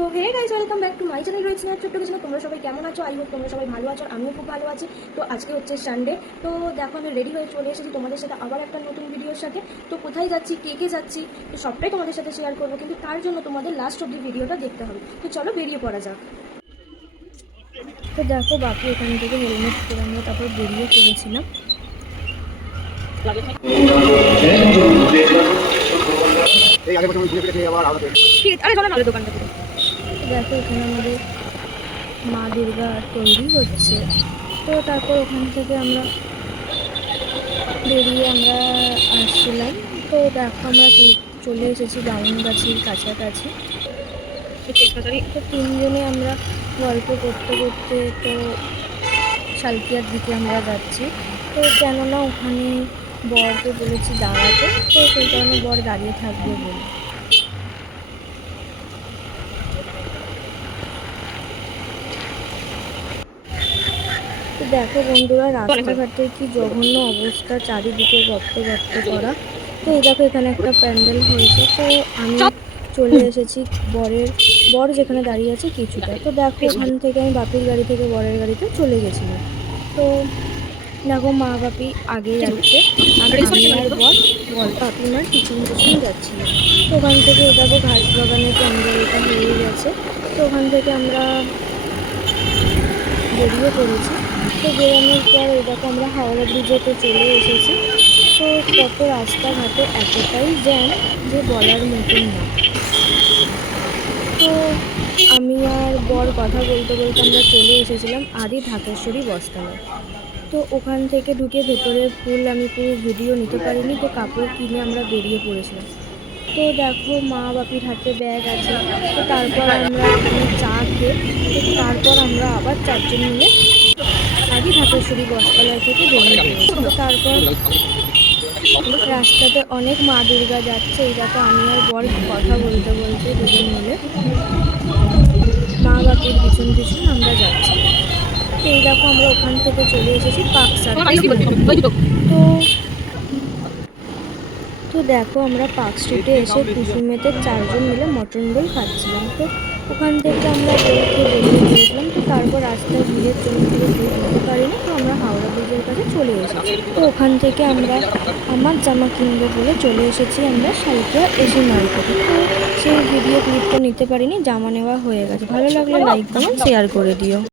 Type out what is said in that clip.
তো hey guys, welcome back to my channel রয়েছে ছোট্ট কিছু। তোমরা সবাই কেমন আছো? আই হোপ তোমরা সবাই ভালো আছো, আমিও খুব ভালো আছি। তো আজকে হচ্ছে সানডে, তো দেখো আমি রেডি হয়ে চলে এসেছি তোমাদের সাথে আবার একটা নতুন ভিডিওর সাথে। তো কোথায় যাচ্ছি, কে যাচ্ছি, তো সবটাই তোমাদের সাথে শেয়ার করবো, কিন্তু তার জন্য তোমাদের লাস্ট অব্দি ভিডিওটা দেখতে হবে। তো চলো বেরিয়ে পড়া যাক। তো দেখো বাকি এখান থেকে হেলমেট পরে আমরা তারপর বেরিয়ে পড়েছিলাম। দেখো এখানে আমাদের মা দুর্গা তৈরি হচ্ছে। তো তারপর ওখান থেকে আমরা বেরিয়ে আমরা আসছিলাম। তো দেখো আমরা চলে এসেছি বামুনগাছির কাছাকাছি। তো তিনজনে আমরা গল্প করতে করতে তো শালকিয়ার দিকে আমরা যাচ্ছি। তো কেননা ওখানে বরকে বলেছি দাঁড়াতে, তো সেই কারণে বর দাঁড়িয়ে থাকবে বলে। তো দেখো বন্ধুরা, রাস্তাঘাটের কি জঘন্য অবস্থা, চারিদিকে গর্ত গর্ত করা। তো এই দেখো এখানে একটা প্যান্ডেল হয়েছে। তো আমি চলে এসেছি বর যেখানে দাঁড়িয়ে আছে কিছুটা। তো দেখো ওখান থেকে আমি বাপির গাড়ি থেকে বরের গাড়িতে চলে গেছিলাম। তো দেখো মা বাপি আগে যাচ্ছে আর আমি আর বর বাপি মার পিছন পিছন যাচ্ছিল। তো ওখান থেকে দেখো ঘাস বাগানের প্যান্ডেলটা হয়ে গেছে। তো ওখান থেকে আমরা বেরিয়ে পড়েছি। তো বেরোনোর পর এই দেখো আমরা হাওড়া ব্রিজেতে চলে এসেছি। তো কত রাস্তাঘাটে এতটাই জ্যাম যে বলার মতন না। তো আমি আর বর কথা বলতে বলতে আমরা চলে এসেছিলাম আদি ঢাকেশ্বরী বস্ত্রালয়। তো ওখান থেকে ঢুকে ভেতরে ফুল আমি পুরো ভিডিও নিতে পারিনি, তো কাপড় কিনে আমরা বেরিয়ে পড়েছিলাম। তো দেখো মা বাপির হাতে ব্যাগ আছে। তো তারপর আমরা এখানে চা খেয়ে তারপর আমরা আবার চারজন মিলে আদি ঢাকেশ্বরী বস্ত্রালয় থেকে বেরিয়ে পড়েছি। তো তারপর রাস্তাতে অনেক মা দুর্গা যাচ্ছে। এই দেখো আমি আর বর কথা বলতে বলতে দুজন মিলে মা বাপির পিছন পিছন আমরা যাচ্ছি। তো এই দেখো আমরা ওখান থেকে চলে এসেছি পার্ক সার্কাস। তো দেখো আমরা পার্ক স্ট্রিটে এসে কুসুমেতে চারজন মিলে মটন রোল খাচ্ছিলাম। তো ওখান থেকে আমরা রোল খেয়ে বেরিয়ে গিয়েছিলাম। তো তারপর রাস্তায় ভিড়ের জন্য পুরো রোল নিতে পারিনি, তো আমরা হাওড়া ব্রিজের কাছে চলে এসেছি। তো ওখান থেকে আমরা আমার জামা কিনবো বলে চলে এসেছি আমরা শালকিয়া এসি মার্কেটে। তো সেই ভিডিও ক্লিপটা নিতে পারিনি, জামা নেওয়া হয়ে গেছে। ভালো লাগলে লাইক কমেন্ট শেয়ার করে দিও।